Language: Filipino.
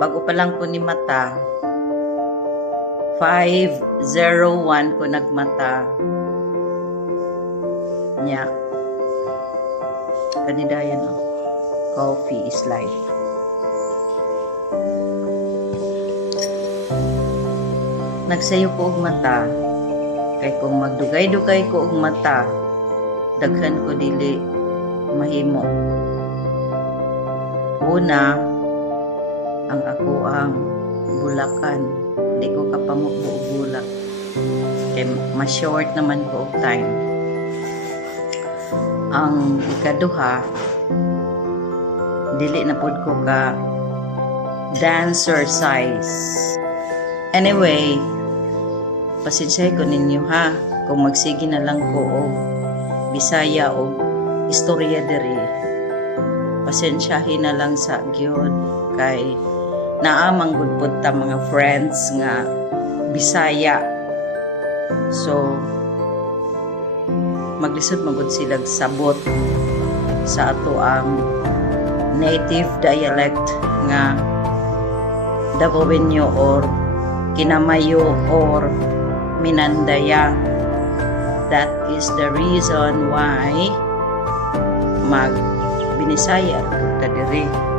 bago pa lang ko ni mata, 501 ko nagmata niya. Kanida yan, oh. Coffee is life. Nagsayo ko og mata, kay kung magdugay-dugay ko og mata, daghan ko dili mahimo. Una, ang ako ang bulakan, di ko kapamukbo og bulak, kay ma-short naman ko og time. Ang ikaduha, dili na pod ko ka dancer size. Anyway, pasensyahe ko ninyo ha, kung magsige na lang ko og Bisaya o istorya diri. Pasensyahe na lang sa gyud, kay naamang gud pud ta mga friends nga Bisaya. So maglisod magud sila sabot sa ato ang native dialect nga Davaoeño or Kinamayo or Minandaya. That is the reason why mag Binisaya ta diri.